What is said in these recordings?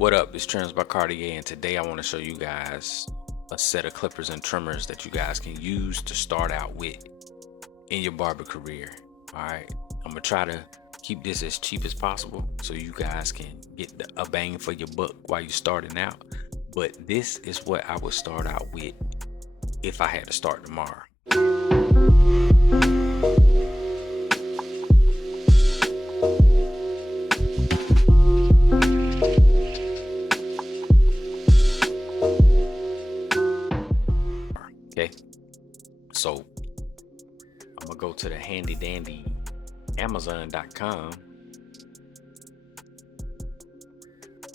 What up, it's Trims by Cartier, and today I want to show you guys a set of clippers and trimmers that you guys can use to start out with in your barber career. Alright, I'm gonna try to keep this as cheap as possible so you guys can get a bang for your buck while you're starting out. But this is what I would start out with if I had to start tomorrow. Okay, so I'm gonna go to the handy dandy Amazon.com,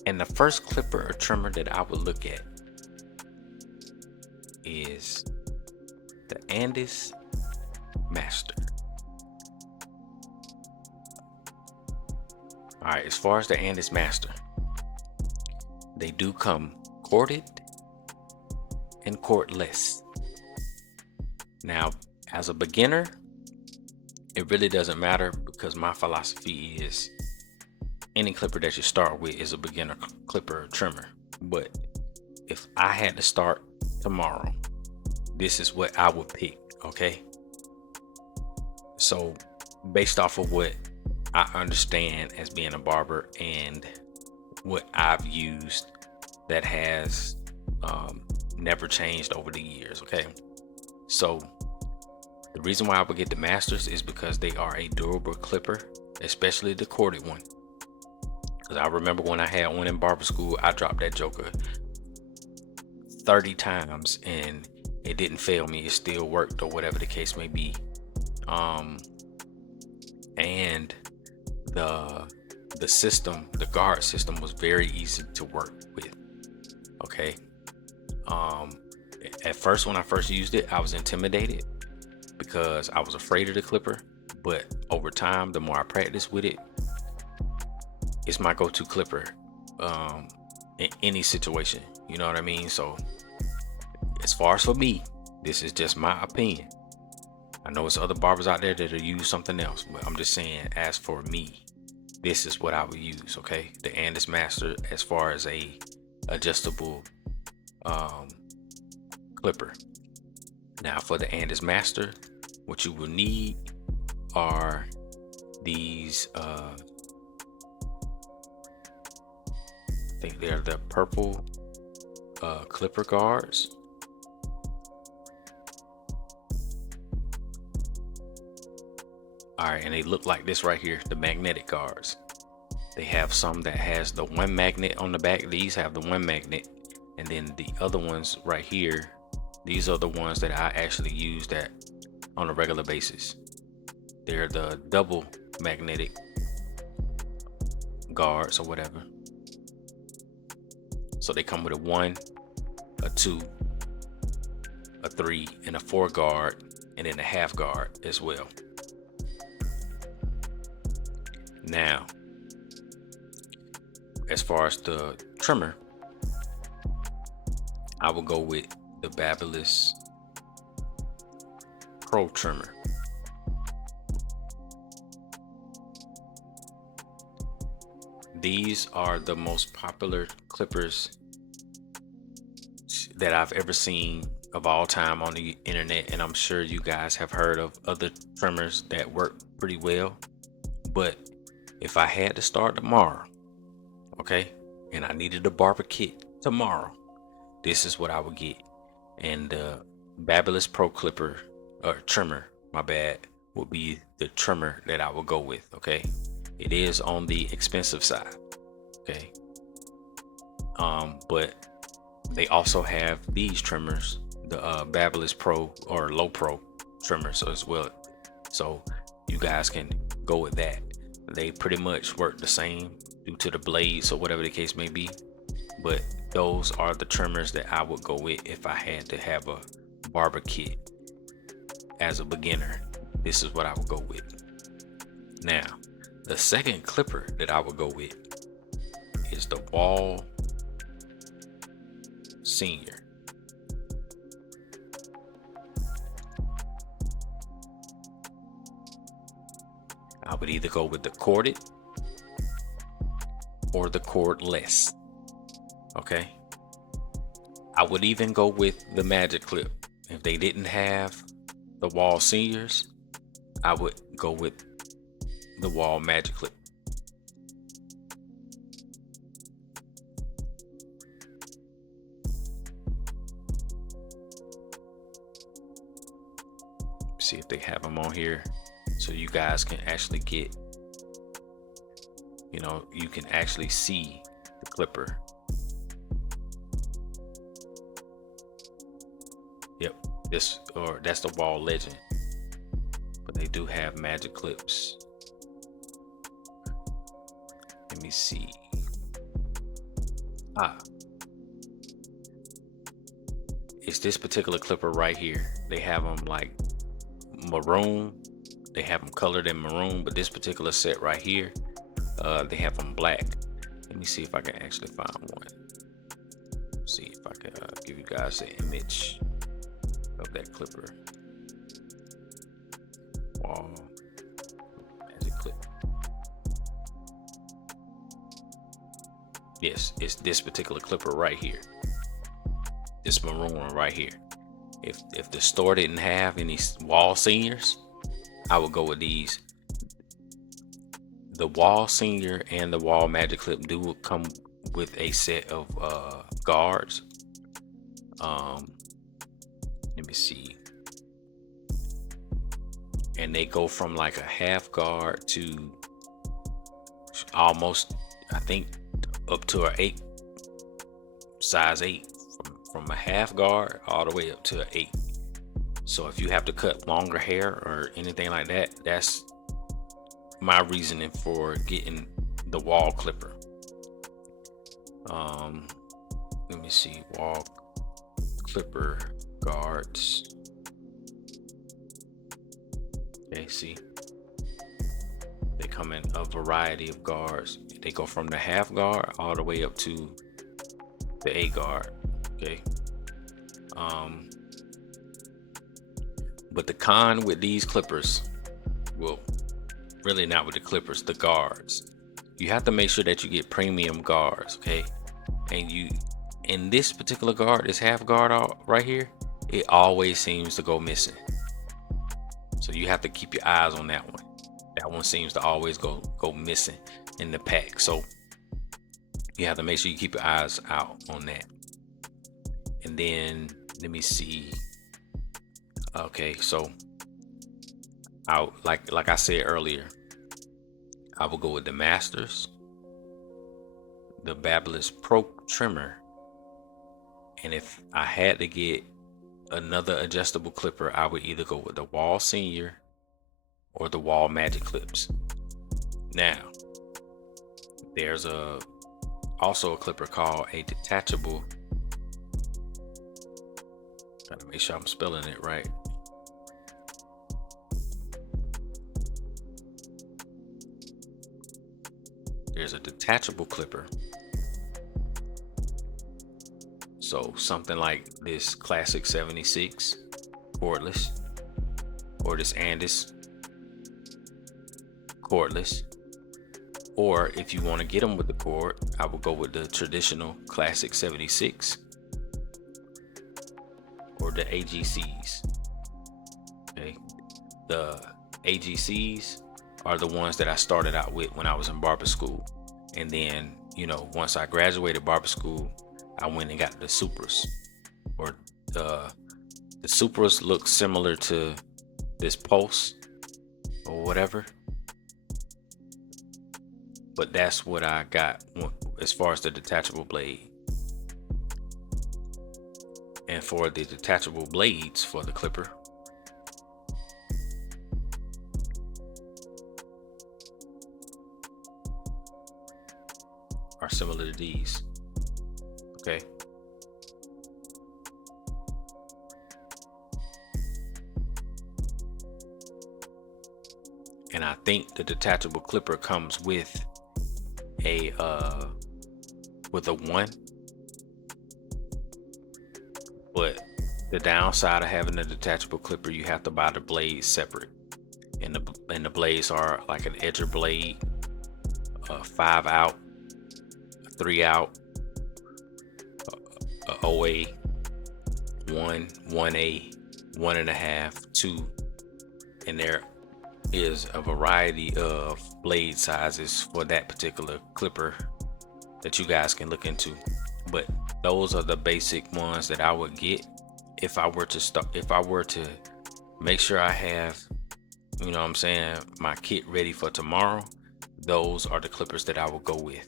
and the first clipper or trimmer that I would look at is the Andis Master. All right, as far as the Andis Master, they do come corded and cordless. Now, as a beginner, it really doesn't matter because my philosophy is any clipper that you start with is a beginner clipper or trimmer. But if I had to start tomorrow, this is what I would pick, okay? So based off of what I understand as being a barber and what I've used that has never changed over the years, okay? So the reason why I would get the Masters is because they are a durable clipper, especially the corded one. Because I remember when I had one in barber school, I dropped that joker 30 times and it didn't fail me. It still worked, or whatever the case may be. And the system, the guard system, was very easy to work with. Okay. At first, when I first used it, I was intimidated because I was afraid of the clipper. But over time, the more I practice with it, it's my go-to clipper in any situation. You know what I mean? So as far as for me, this is just my opinion. I know it's other barbers out there that'll use something else, but I'm just saying, as for me, this is what I would use. Okay, the Andis Master, as far as a adjustable clipper. Now for the Andis Master, what you will need are these I think they're the purple clipper guards. All right, and they look like this right here, the magnetic guards. They have some that has the one magnet on the back. These have the one magnet, and then the other ones right here, these are the ones that I actually use that on a regular basis. They're the double magnetic guards or whatever. So they come with a 1, a 2, a 3, and a 4 guard, and then a half guard as well. Now, as far as the trimmer, I will go with the Barbers Pro trimmer. These are the most popular clippers that I've ever seen of all time on the internet, and I'm sure you guys have heard of other trimmers that work pretty well. But if I had to start tomorrow, okay, and I needed a barber kit tomorrow, this is what I would get. And the Barbers Pro clipper, or trimmer, my bad, would be the trimmer that I would go with. Okay, it is on the expensive side. Okay, but they also have these trimmers, the Barbers Pro or Low Pro trimmers as well. So you guys can go with that. They pretty much work the same due to the blades or whatever the case may be, but those are the trimmers that I would go with if I had to have a barber kit as a beginner. This is what I would go with. Now, the second clipper that I would go with is the Wahl Senior. I would either go with the corded or the cordless. Okay, I would even go with the magic clip. If they didn't have the Wahl Seniors, I would go with the Wahl magic clip. See if they have them on here, so you guys can actually get, you can actually see the clipper. Yep, that's the Wahl Legend, but they do have magic clips. Let me see. It's this particular clipper right here. They have them like maroon. They have them colored in maroon, but this particular set right here, they have them black. Let me see if I can actually find one. See if I can give you guys an image of that clipper. Wahl magic clip. Yes, it's this particular clipper right here. This maroon one right here. If the store didn't have any Wahl Seniors, I would go with these. The Wahl Senior and the Wahl magic clip do come with a set of guards. Let me see. And they go from like a half guard to almost, I think, up to a size 8. From a half guard all the way up to an 8. So if you have to cut longer hair or anything like that, that's my reasoning for getting the Wahl clipper. Let me see, Wahl clipper guards. Okay, see, they come in a variety of guards. They go from the half guard all the way up to the 8 guard. Okay. But the con with these clippers, well, really not with the clippers, the guards. You have to make sure that you get premium guards, okay? And in this particular guard, this half guard right here, it always seems to go missing. So you have to keep your eyes on that one. That one seems to always go missing in the pack. So you have to make sure you keep your eyes out on that. And then let me see. Okay, so like I said earlier, I will go with the Masters, the Barbers Pro trimmer, and if I had to get another adjustable clipper, I would either go with the Wahl Senior or the Wahl magic clips. Now, there's also a clipper called a Detachable. Gotta make sure I'm spelling it right. There's a detachable clipper. So something like this classic 76 cordless, or this Andis cordless, or if you want to get them with the cord, I will go with the traditional classic 76 or the AGCs. Okay, the AGCs are the ones that I started out with when I was in barber school, and then once I graduated barber school, I went and got the Supras, or the Supras look similar to this Pulse or whatever, but that's what I got as far as the detachable blade. And for the detachable blades for the clipper, are similar to these. Okay. And I think the detachable clipper comes with a 1. But the downside of having a detachable clipper, you have to buy the blades separate. And the blades are like an edger blade, 5 out, 3 out, OA 1, 1A, 1.5, 2, and there is a variety of blade sizes for that particular clipper that you guys can look into. But those are the basic ones that I would get if I were to make sure I have, you know what I'm saying, my kit ready for tomorrow. Those are the clippers that I will go with,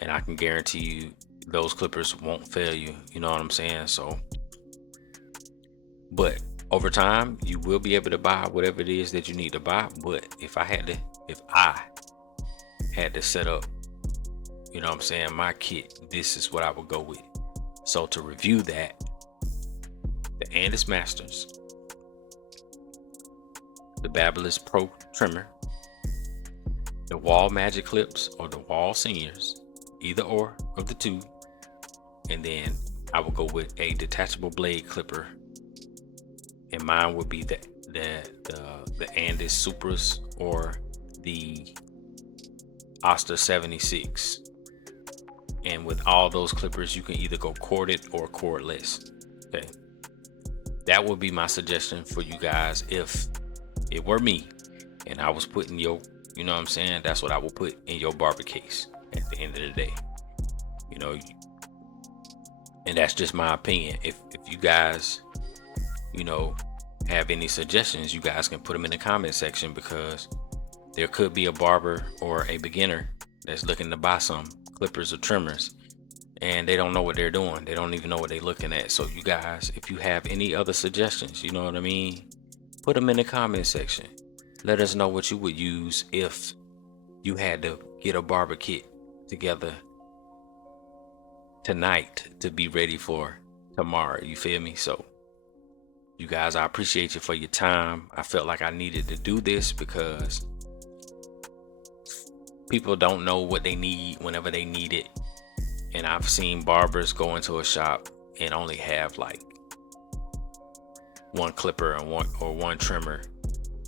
and I can guarantee you those clippers won't fail you, you know what I'm saying? So, but over time you will be able to buy whatever it is that you need to buy. But if I had to set up, you know what I'm saying, my kit, this is what I would go with. So to review that, the Andis Masters, the Barbers Pro trimmer, the Wahl Magic Clips or the Wahl Seniors, either or of the two, and then I will go with a detachable blade clipper, and mine would be the Andis Supras or the Oster 76. And with all those clippers, you can either go corded or cordless. Okay, that would be my suggestion for you guys if it were me and I was putting your, you know what I'm saying, that's what I would put in your barber case at the end of the day, you know. And that's just my opinion. If you guys, you know, have any suggestions, you guys can put them in the comment section, because there could be a barber or a beginner that's looking to buy some clippers or trimmers and they don't know what they're doing. They don't even know what they're looking at. So you guys, if you have any other suggestions, you know what I mean, put them in the comment section. Let us know what you would use if you had to get a barber kit together tonight to be ready for tomorrow. You feel me? So you guys, I appreciate you for your time. I felt like I needed to do this because people don't know what they need whenever they need it. And I've seen barbers go into a shop and only have like one clipper and one trimmer,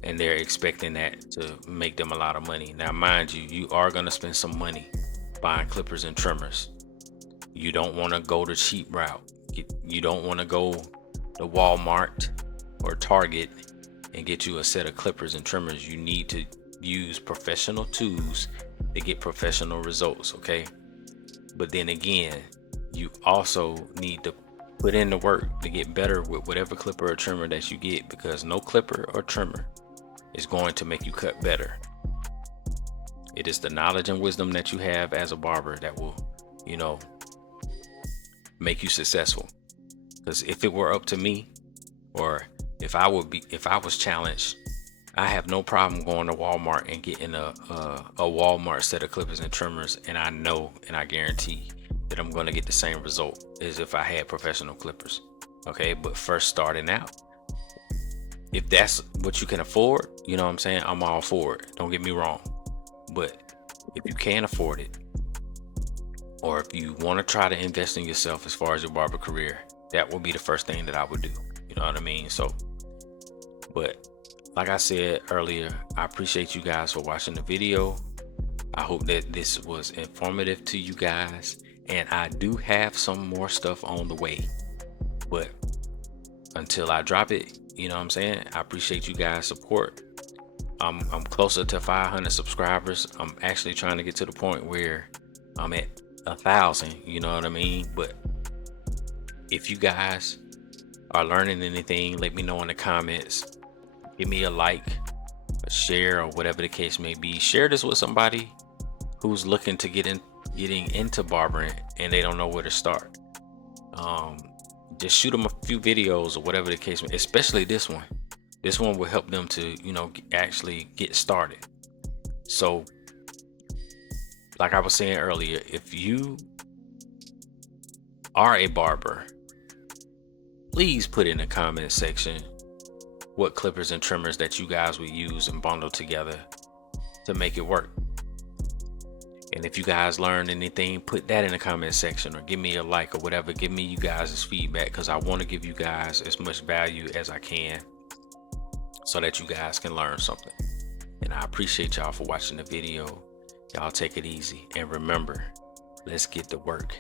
and they're expecting that to make them a lot of money. Now mind you, you are going to spend some money buying clippers and trimmers. You don't want to go the cheap route. You don't want to go to Walmart or Target and get you a set of clippers and trimmers. You need to use professional tools to get professional results, okay? But then again, you also need to put in the work to get better with whatever clipper or trimmer that you get, because no clipper or trimmer is going to make you cut better. It is the knowledge and wisdom that you have as a barber that will, you know, make you successful. Because if it were up to me, or if I was challenged, I have no problem going to Walmart and getting a Walmart set of clippers and trimmers, and I know and I guarantee that I'm going to get the same result as if I had professional clippers. Okay, but first starting out, if that's what you can afford, you know what I'm saying, I'm all for it. Don't get me wrong. But if you can't afford it, or if you want to try to invest in yourself as far as your barber career, that would be the first thing that I would do. You know what I mean? So, but like I said earlier, I appreciate you guys for watching the video. I hope that this was informative to you guys, and I do have some more stuff on the way, but until I drop it, you know what I'm saying, I appreciate you guys' support. I'm closer to 500 subscribers. I'm actually trying to get to the point where I'm at 1,000, you know what I mean? But if you guys are learning anything, let me know in the comments. Give me a like, a share, or whatever the case may be. Share this with somebody who's looking to getting into barbering and they don't know where to start. Just shoot them a few videos or whatever the case may be, especially this one. This one will help them to, you know, actually get started. So like I was saying earlier, if you are a barber, please put in the comment section what clippers and trimmers that you guys would use and bundle together to make it work. And if you guys learned anything, put that in the comment section, or give me a like or whatever. Give me you guys' feedback, because I want to give you guys as much value as I can so that you guys can learn something. And I appreciate y'all for watching the video. Y'all take it easy, and remember, let's get to work.